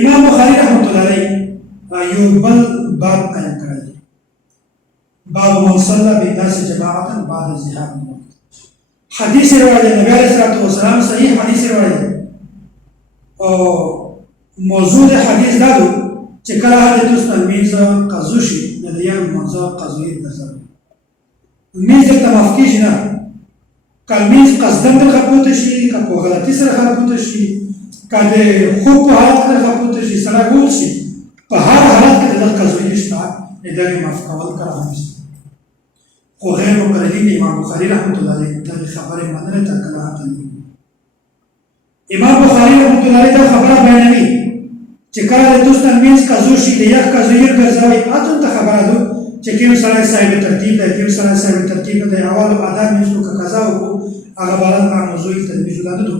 امام بخاری رحمۃ اللہ علیہ یو بل باب قائم کړی باب من صلى بالناس جماعة بعد الزحام حدیث روایت نبی علیہ الصلوۃ والسلام صحیح حدیث روایت او موضوع حدیث دا چې کله د دوستان میز قضو شي د یو موضوع قضوی ګرځي میز ته مفکیش نه کلمیز قصدن در خپوت شي که په غلطی سره خپوت شي که د خوب په حالت کې خپوت شي سره ګول شي په هر حالت کې د قضوی شته اداري معاف کول کراوه خو غیر مقلدین امام بخاری رحمۃ اللہ علیہ دا خبره مننه ته کراهت امام بخاری رحمۃ اللہ علیہ دا خبره بیانوي چې کله د دوستان میز قضو شي د یک قضوی ګرځوي اته ته خبره ده چې کوم سره صاحب ترتیب دی کوم سره صاحب ترتیب دی اول آدم میز کو قضا او هغه بلد موضوع تدریج لاندو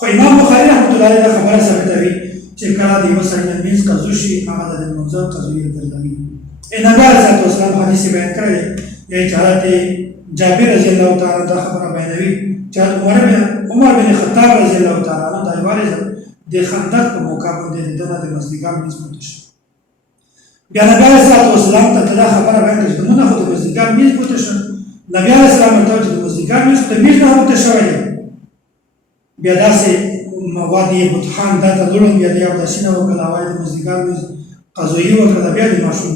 خو امام بخاری رحمۃ اللہ علیہ دا خبره ثابتوي چې کله د یو سره میز قضو شي هغه د موضوع قضوی ګرځوي نبی علیہ الصلوۃ والسلام حدیث بیان کړی یہ چاہتے جابر رضی اللہ تعالیٰ دا خبر بیانوی چاہتے عمر بن خطاب رضی اللہ تعالیٰ دا وارث د خندق په موقع باندې دغه د مزدګار میز پوت شي بیا نبی علیہ الصلوۃ والسلام ته دا خبره بیان کړه چې موږ خو د مزدګار میز پوت شو نبی علیہ السلام ته چې د مزدګار میز د میز نه پوت شوی بیا داسې موادی بطحان دا ته لړم بیا د داسینه وکړه وای د مزدګار میز قضوی وکړه بیا د ماشوم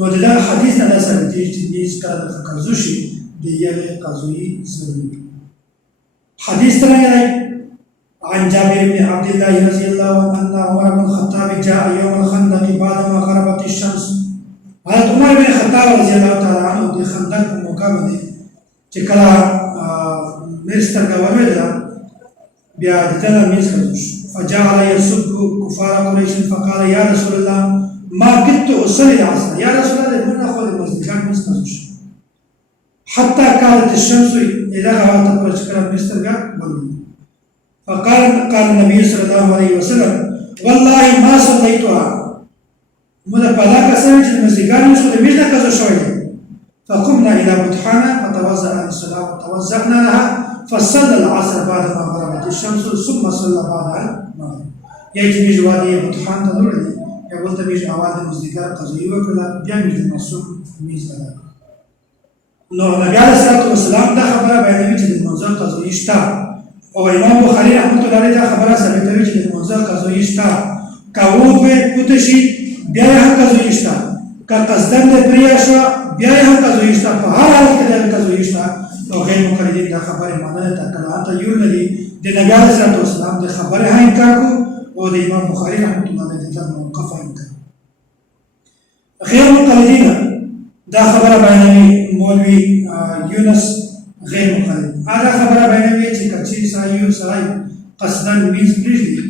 نو دا حدیث نه سره چې میز کله د قضو شي د یوه قضوی ضروري حدیث څنګه عن جابر بن عبد الله رضي الله عنه أن عمر بن الخطاب جاء يوم الخندق بعدما غربت الشمس. حضرت عمر بن الخطاب رضي الله تعالى عنه د خندق په موقع باندې چې کله مرستر غوړېدا بیا د تل میز کړو فجعل يسب كفار قريش فقال يا رسول الله ما كنت أصلي العصر يا رسول الله من أخذ المسجد میز کړو حتى كانت الشمس إذا غربت قريش کله مرستر غوړېدا فقال النبي صلى الله عليه وسلم والله ما صليتها ماذا فلا كسر المسجد يسود مجد كذا شوية فقمنا إلى بطحانة فتوزع الصلاة وتوزعنا لها فصلى العصر بعد ما غربت الشمس ثم صلى بعد المغرب يأتي مجد وادي بطحان تدور لي يقول تميج أواد المسجد قضية وكلا بيامج المصوم ميز لها نبي عليه الصلاة والسلام دا خبره بيانوي چې د موضوع قضیه شته او امام بخاری رحمۃ اللہ علیہ دا خبره ثابتوي چې د موضوع قضیه شته که وګوي پوت شي بیا هم قضیه شته که قصدن د پریا شو بیا هم قضیه شته په هر حالت کې د قضیه شته او غیر مقلدین دا خبره مننه ته کراهت یو لري د نبی علیہ الصلوۃ والسلام د خبره هم انکار کو او د امام بخاری رحمۃ اللہ علیہ دا موقف انکار غیر مقلدین دا خبره بیانوي مولوی یونس غیر مقلد هغه خبره بیانوي چې کچې سایو سړی قصدن میز پرېږدي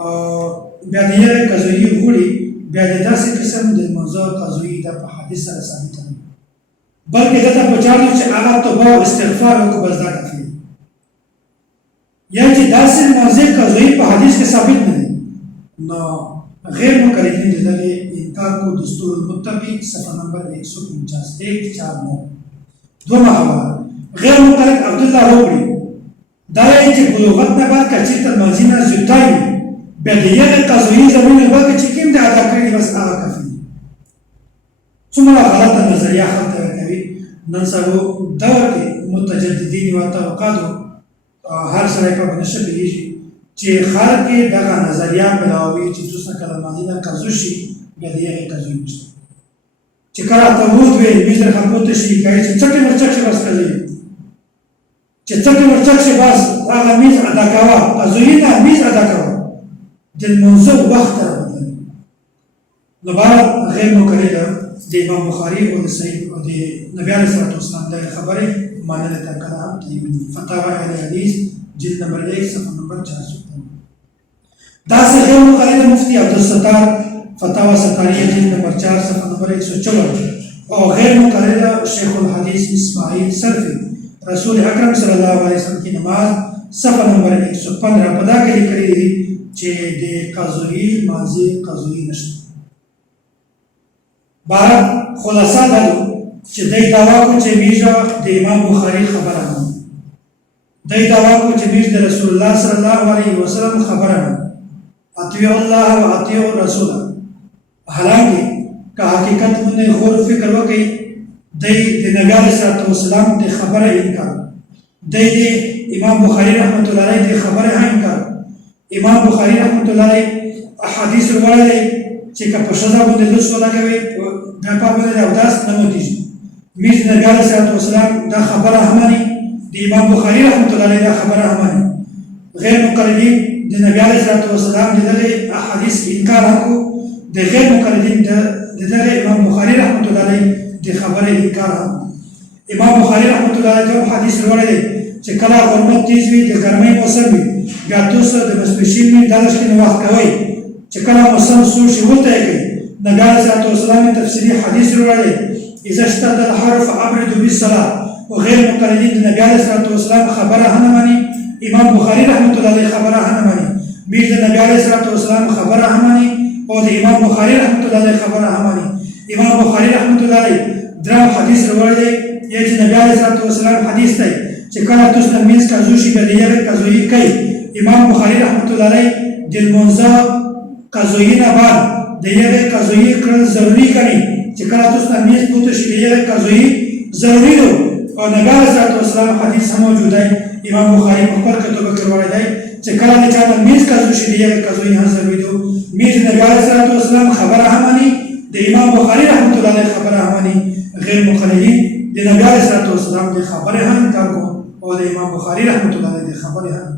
او بیا د یوې قضیې وغوړي بیا د داسې قسم د موضوع قضیې دا په حدیث سره ثابته نه بلکې ده ته پکار دی چې هغه توبه او استغفار وکړي بس دا کافي یا چې داسې موضوع قضیې په حدیث کې ثابت نه دي نو غیر مقلدین د دغې انکار کو دستور المتقی صفحه نمبر 149 دومره حواله غیر مقلد عبدالله روغړي دا یې چې بلوغت نه بعد کچې تر ماضي نه زیاتای بیا د یوې قضیې زمینه وکړي چې کوم د ادا کړي بس هغه کافي څومره غلطه نظریه خلک کوي نن سبا دور کې متجددین او توقعاتو هر سره په باندې شکلېږي چې خلک دغه نظریه بلاوي چې تاسو کله ماضي نه قضو شي بیا د یوې قضیې نشته چې کله ته وځوي میز راخپوت شي کوي چې څټه مرچک بس کوي چې څنګه ورچک شي بس هغه میز ادا کاوه قضیې نه میز ادا کاوه د موضوع وخت راوړل نو بعد غیر مقلد د امام بخاری او د صحیح او د نبی علیہ الصلوۃ والسلام د خبره مننه ته کړه فتاوا اهل حدیث جلد نمبر 1 صفحه نمبر 400 دا غیر مقلد مفتی عبدالستار فتاوا ستاریه جلد نمبر 4 صفحه نمبر 154 او غیر مقلد شیخ الحدیث اسماعیل سرفی رسول اکرم صلی الله علیه وسلم کی نماز صفحه نمبر 115 پدا کې لیکلي دي چې د قضیې ماضي قضیې نشته بار خلاصہ دا چې دای داوا کو چې میجا د امام بخاری خبره ده دای داوا کو چې میج د رسول الله صلی الله علیه وسلم خبره ده اطیعوا الله و اطیعوا الرسول. حالانکه که حقیقت باندې غور فکر وکړي دی د نبی علیه الصلاة والسلام د خبره انکار، دی د امام بخاری رحمت الله علیه د خبره انکار. امام بخاری رحمت الله علیه احادیث روایت دی چې که په ښځه باندې لوڅ ولګوي بیا په باندې د اوداس نه ماتېږي. میز نبی علیه الصلاة والسلام دا خبره هم مني، د امام بخاری رحمت الله علیه دا خبره هم مني. غیر مقلدین د نبی علیه الصلاة والسلام د دغه احادیث انکار وکړو، د غیر مقلدین د دغه امام بخاری رحمت الله علیه د خبره انکار هم. امام بخاری رحمت الله علیه دا حدیث روایت دی چې کله غرمت تیز وي د ګرمۍ موسم وي بیا تاسو د ماسپښین وي دا رښتینې وخت کوئ چې کله موسم سوړ شي ولته یې کوي. نبی علیه الصلاة والسلام تفسیري حدیث روایت دی اذا اشتد الحر فابردوا بالصلاه. وغیر مقلدین د نبی علیه الصلاة والسلام خبره هم مني، امام بخاری رحمت الله علیه خبره هم مني، میز د نبی علیه الصلاة والسلام خبره هم مني او د امام بخاری رحمت الله علیه خبره هم مني. امام بخاری رحمت الله علیه درام حدیث روایت دی یا چې نبی علیه الصلاة والسلام حدیث دی چې کله تاسو د منځ قضا شي بیا د یوې قضایي کوي. امام بخاری رحمت الله علیه د لمونځه قضایي نه بعد د یوې قضایي کړل ضروري ګڼي چې کله تاسو د منځ پوته شي د یوې قضایي ضروري ده. او نبی علیه الصلاة والسلام حدیث هم موجود دی، امام بخاری په خپل کتاب کې روایت دی چې کله د چا د منځ قضا شي د یوې قضایي هم ضروري ده. میز نبی علیه الصلاة والسلام خبره هم مني، د امام بخاری رحمت الله علیه خبره هم مني. غیر مقلدین د نبی علیه الصلاة والسلام د خبره هم انکار کوي او د امام بخاری رحمت الله علیه خبره هم